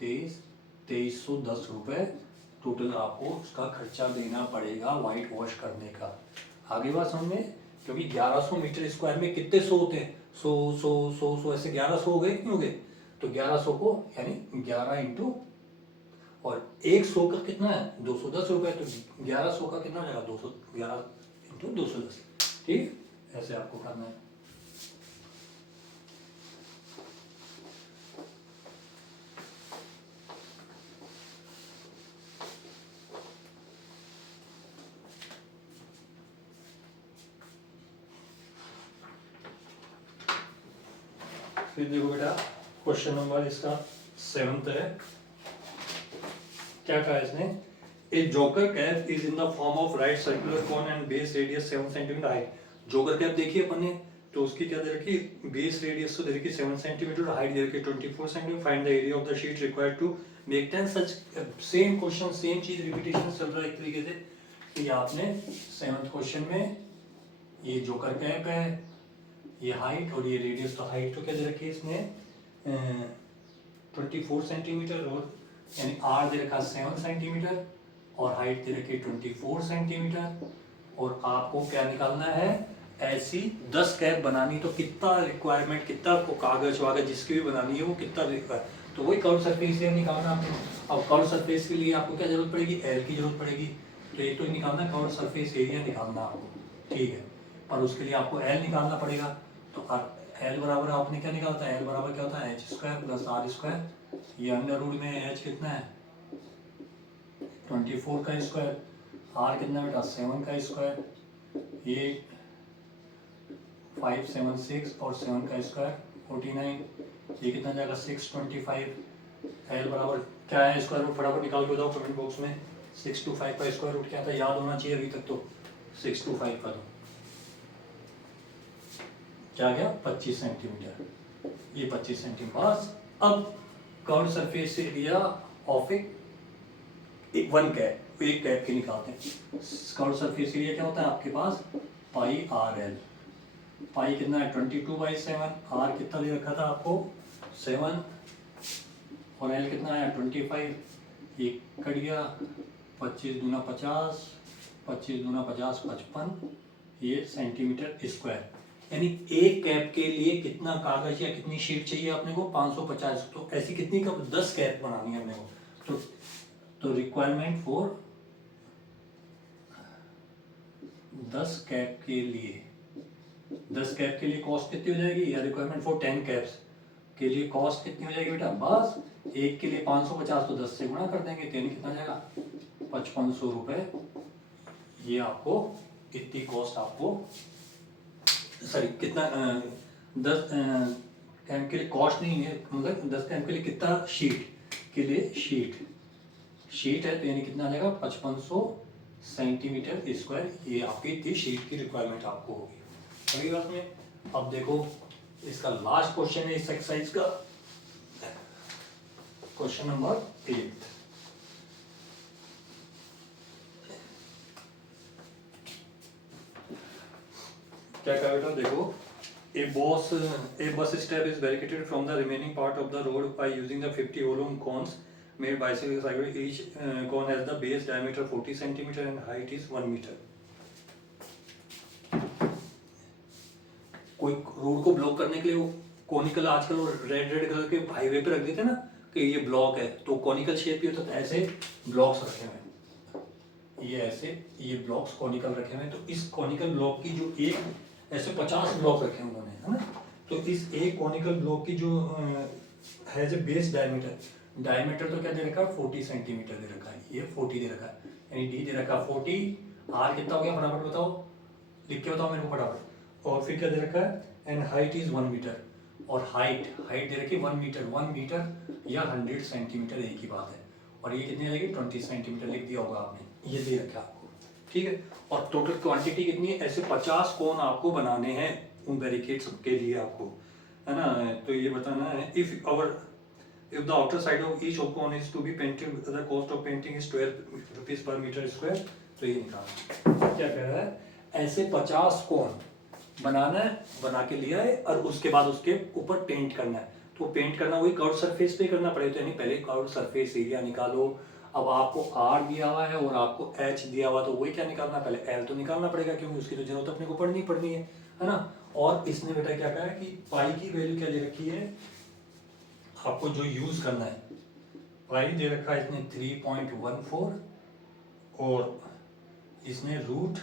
23, 2310 रुपए टोटल आपको उसका खर्चा देना पड़ेगा व्हाइट वॉश करने का। आगे बात समझ में, क्योंकि 1100 मीटर स्क्वायर में कितने 100 होते हैं, सो ऐसे 1100 हो गए, क्यों हो गए? तो 1100 को यानी 11 इंटू, और 100 का कितना है 210 रुपये, तो 1100 का कितना हो जाएगा 211 इंटू 210। ठीक, ऐसे आपको करना है। फिर देखो बेटा, क्वेश्चन नंबर इसका 7th है। क्या कहा इसने? A joker cap is in the form of right circular cone and base radius 7 centimetre height. Joker cap देखिए अपन ने, तो उसकी क्या दे रखी, बेस रेडियस तो दे रखी 7 सेंटीमीटर, हाइट दे रखी 24 centimetre. Find the area of the sheet required to make 10 such. Same question, same चीज रिपीटेशन चल रहा है एक तरीके से कि आपने 7th क्वेश्चन में ये जोकर कैप है, ये हाइट और ये रेडियस, तो हाइट तो क्या दे रखी है इसने 24 सेंटीमीटर, और यानी आर दे रखा 7 सेंटीमीटर और हाइट दे रखी 24 सेंटीमीटर। और आपको क्या निकालना है, ऐसी 10 कैप बनानी, तो कितना रिक्वायरमेंट, कितना आपको कागज वागज जिसकी भी बनानी है वो कितना रिक्वायर, तो वही कर्व सरफेस एरिया निकालना आपको। अब कर्व सरफेस के लिए आपको क्या जरूरत पड़ेगी, एल की जरूरत पड़ेगी। तो ये तो निकालना, कर्व सरफेस एरिया निकालना आपको, ठीक है। पर उसके लिए आपको एल निकालना पड़ेगा। तो एल बराबर आपने क्या निकाला था, एल बराबर क्या होता है H square plus R square. ये अंडर रूट में एच कितना है 24 का स्क्वायर, आर कितना बेटा 7 का स्क्वायर, ये 576 और 7 का स्क्वायर 49, ये कितना जाएगा 625। एल बराबर क्या है स्क्वायर रूट, फटाफट निकाल के बताओ कमेंट बॉक्स में। 625 का स्क्वायर रूट क्या था, याद होना चाहिए अभी तक तो। 625 का तो क्या गया 25 सेंटीमीटर, ये 25 सेंटीमीटर। बस अब कर्व सरफेस एरिया ऑफ एक वन कैप, एक कैप के निकालते हैं। कर्व सरफेस एरिया क्या होता है आपके पास, पाई आर एल। पाई कितना है 22/7, आर कितना दे रखा था आपको 7, और एल कितना आया 25, ये कट गया 25 दूना 50, 25 दूना 50 55, ये सेंटीमीटर स्क्वायर। यानी एक कैप के लिए कितना कागज या कितनी शीट चाहिए अपने को 550। तो ऐसी कितनी कप 10 कैप बनानी है अपने को। तो रिक्वायरमेंट फॉर 10 कैप के लिए, 10 कैप के लिए कॉस्ट कितनी हो जाएगी, या रिक्वायरमेंट फॉर 10 कैप्स के लिए कॉस्ट कितनी हो जाएगी बेटा, बस एक के लिए 550, तो 10 से गुणा कर देंगे, तो कितना जाएगा 5500 रुपये। ये आपको इतनी कॉस्ट आपको, सॉरी कितना 10 कैम के लिए कॉस्ट नहीं है, मतलब 10 कैम के लिए कितना शीट के लिए शीट है, तो यानी कितना आ जाएगा 5500 सेंटीमीटर स्क्वायर। ये आपकी इतनी शीट की रिक्वायरमेंट आपको होगी। अगली बात में अब देखो, इसका लास्ट क्वेश्चन है इस एक्सरसाइज का, क्वेश्चन नंबर 8। क्या कहा बेटा, देखो a bus stop is barricaded from the remaining part of the road by using the 50 ohlm cones made bicycle cycle. Each cone has the base diameter 40 centimeter and height is 1 meter. कोई road को block करने के लिए वो conical, आजकल red colour के highway पे रख देते हैं ना कि ये ब्लॉक है, तो कॉनिकल शेप ही होता है। ऐसे ब्लॉक्स रखे हुए हैं, ये ऐसे ये ब्लॉक्स कॉनिकल रखे हुए हैं। तो इस कॉनिकल ब्लॉक की जो एक ऐसे 50 ब्लॉक रखे हैं उन्होंने, है ना। तो इस एक कॉनिकल ब्लॉक की जो है जो बेस डायमीटर तो क्या दे रखा है 40 सेंटीमीटर दे रखा है, ये 40 दे रखा है, यानी डी दे रखा है 40। आर कितना हो गया फटाफट बताओ, लिख के बताओ मेरे को फटाफट। और फिर क्या दे रखा है, एंड हाइट इज 1 मीटर, और हाइट दे रखी 1 मीटर, 1 मीटर या 100 सेंटीमीटर एक ही बात है। और ये कितनी आएगी 20 सेंटीमीटर लिख दिया होगा आपने, ये दे रखा है आपको, ठीक है। और टोटल क्वांटिटी कितनी है, ऐसे 50 कोन आपको बनाने हैं उन बैरिकेड्स के लिए आपको, है ना। तो ये बताना है, if the outer side of each cone is to be painted, the cost of painting is 12 rupees per meter square। तो ये निकालना क्या कह रहा है, ऐसे 50 कोन बनाना है, बना के लिया है, और उसके बाद उसके ऊपर पेंट करना है। तो पेंट करना वही कर्व सरफेस पे करना पड़ेगा, तो यानी पहले कर्व सरफेस एरिया निकालो। अब आपको आर दिया हुआ है और आपको एच दिया हुआ, तो वही क्या निकालना, पहले एल तो निकालना पड़ेगा, क्योंकि उसकी तो जरूरत अपने को पड़नी है ना। और इसने बेटा क्या कहा है कि पाई की वैल्यू क्या दे रखी है आपको जो यूज करना है, पाई दे रखा है इसने 3.14 और इसने रूट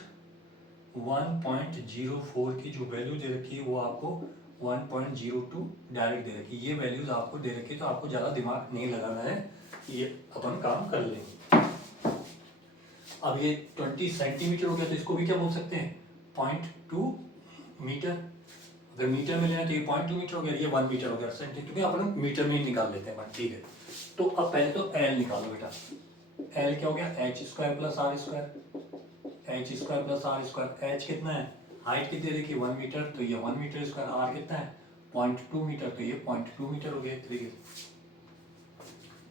1.04 की जो वैल्यू दे रखी है वो आपको 1.02 डायरेक्ट दे रखी है। ये वैल्यूज आपको दे रखी है तो आपको ज़्यादा दिमाग नहीं लगाना है, ये अपन काम कर लेंगे। अब ये 20 सेंटीमीटर हो गया तो इसको भी क्या बोल सकते हैं 0.2 मीटर। अगर मीटर में लेना तो ये 0.2 मीटर हो गया, ये 1 मीटर हो गया सेंटीमीटर, क्योंकि अपन मीटर में ही निकाल लेते हैं। ठीक है, तो अब पहले तो एल निकालो बेटा। एल क्या हो गया H square plus R square, H square plus R square. H कितना है हाइट कितनी देखिए 1 मीटर, तो ये 1 मीटर स्क्वायर। आर कितना है 0.2 मीटर, तो ये 0.2 मीटर हो गया एक तरीके से।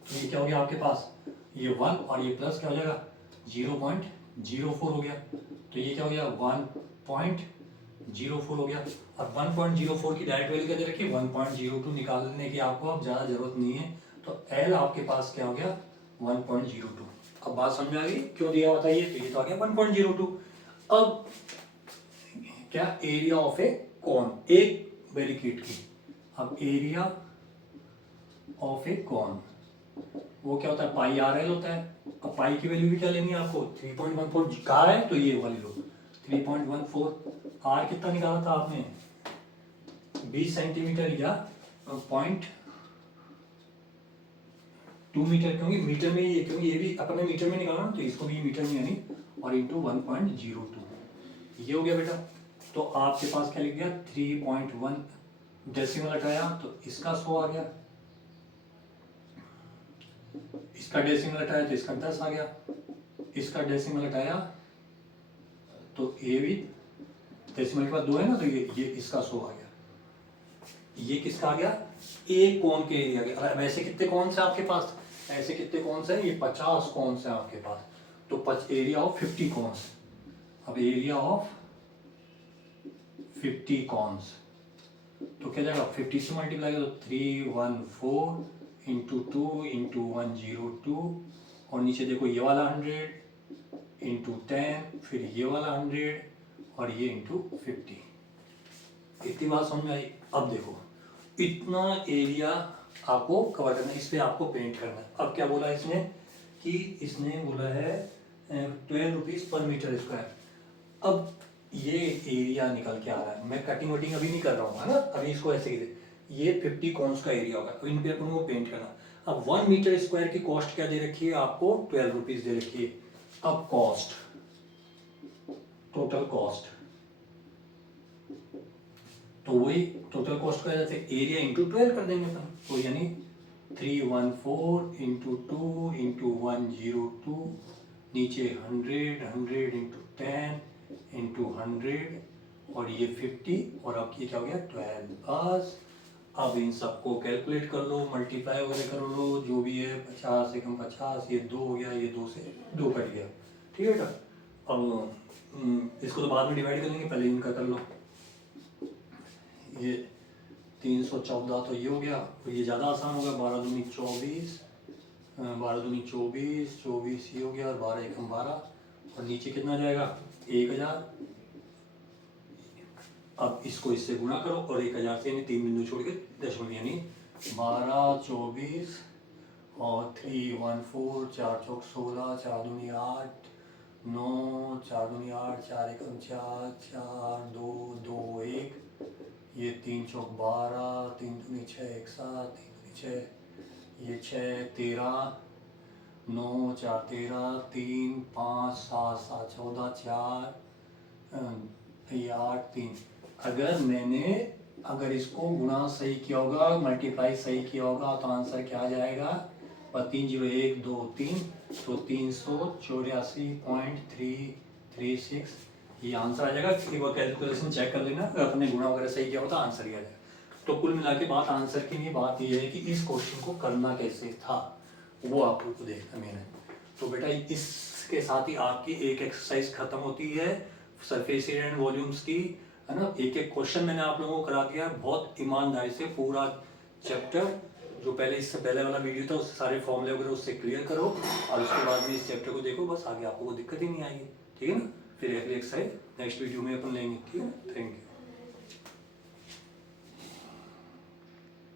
तो ये क्या हो गया आपके पास ये 1 और ये प्लस क्या हो जाएगा 0.04 हो गया, तो ये क्या हो गया 1.04 हो गया। अब 1.04 की डायरेक्ट वैल्यू क्या दे रखी है 1.02 निकालने की आपको अब ज़्यादा जरूरत नहीं है, तो एल आपके पास क्या हो गया 1.02। अब बात समझ आ गई क्यों दिया बताइए, तो ये तो आ गया 1.02। अब क्या एरिया ऑफ ए कॉन, एक बैरिकेड की। अब एरिया ऑफ ए कॉन वो क्या होता है पाई आर एल होता है। अब पाई की वैल्यू भी क्या लेनी है आपको 3.14 कहा है तो ये वाली लो 3.14। आर कितना निकाला था आपने 20 सेंटीमीटर या 0.2 मीटर, क्योंकि ये भी अपने मीटर में निकाला ना तो इसको भी मीटर में यानी और इंटू 1.02 ये हो गया बेटा। तो आपके पास क्या लिख गया 3.1 डेसिमल हटाया तो इसका 100 आ गया, इसका डेसिमल हटाया तो इसका 10 आ गया, इसका डेसिमल हटाया तो ये भी डेसिमल के बाद 2 है ना तो ये इसका 100 आ गया। ये किसका आ गया एक कोन के एरिया के। अब ऐसे कितने कौन से आपके पास, ऐसे कितने कौन से हैं ये 50 कौन से आपके पास, तो एरिया ऑफ 50 कॉन्स। अब एरिया ऑफ 50 कॉन्स तो क्या जाएगा 50 से मल्टीप्लाई तो 314 इंटू 2 इंटू 102 और नीचे देखो ये वाला 100 इंटू 10 फिर ये वाला 100 और ये इंटू 50। इतनी बात समझ में आई। अब देखो इतना एरिया आपको कवर करना है, इस पे आपको पेंट करना है। अब क्या बोला इसने कि इसने बोला है 12 रुपीज पर मीटर स्क्वायर। अब ये एरिया निकल के आ रहा है, मैं कटिंग वटिंग अभी नहीं कर रहा हूँ है ना, अभी इसको ऐसे ही ये 50 कॉन्स का एरिया होगा, इन पे अपन को पेंट करना। अब 1 मीटर स्क्वायर की कॉस्ट क्या दे रखी है आपको 12 रुपीज दे रखी है। अब कॉस्ट टोटल कॉस्ट तो वही टोटल कॉस्ट का जैसे एरिया इंटू 12 कर देंगे अपन, तो यानी 314 इंटू 2 इंटू 102 नीचे 100 इंटू 10 इंटू 100 और ये 50 और अब ये क्या हो गया 12 बस। अब इन सबको कैलकुलेट कर लो मल्टीप्लाई वगैरह कर लो जो भी है 50 एकम 50 ये 2 हो गया, ये 2 से 2 कट गया ठीक है बेटा। अब इसको तो बाद में डिवाइड कर लेंगे, पहले इनका कर लो। ये 314 तो ये हो गया, तो ये ज़्यादा आसान होगा 12 दूनी 24 12 दूनी 24 24 ये हो गया और 12 एकम 12 और नीचे कितना जाएगा 1000। अब इसको इससे गुणा करो और 1000 से यानी 3 बिंदु छोड़ के दशमलव यानी 12 24 और 314 4 चौक 16 4 दूनी 8 9 4 दूनी 8 4 एकम 4 4 2 2 1 ये 3 चौक 12 3 दूनी 6 1 7 3 दूनी 6 ये 6 13 9 4 13 3 5 7 7 14 4 ये 8 3। अगर इसको गुणा सही किया होगा मल्टीप्लाई सही किया होगा तो आंसर क्या आ जाएगा 3 0 1 2 3 तो 384.336 ये आंसर आ जाएगा। एक बार कैलकुलेशन चेक कर लेना, अगर अपने गुणा वगैरह सही किया होता आंसर ही आ जाएगा। तो कुल मिला के बात आंसर की नहीं, बात ये है कि इस क्वेश्चन को करना कैसे था वो आपको देखना मैंने। तो बेटा इसके साथ ही आपकी एक एक्सरसाइज खत्म होती है सरफेस एरिया एंड वॉल्यूम्स की है ना। एक एक क्वेश्चन मैंने आप लोगों को करा दिया है बहुत ईमानदारी से, पूरा चैप्टर जो पहले इससे पहले वाला वीडियो था उससे सारे फॉर्मूले वगैरह उससे क्लियर करो और उसके बाद में इस चैप्टर को देखो, बस आगे आपको कोई दिक्कत ही नहीं आएगी ठीक है ना। फिर अगली एक्सरसाइज नेक्स्ट वीडियो में अपन लेंगे ठीक है। Thank you.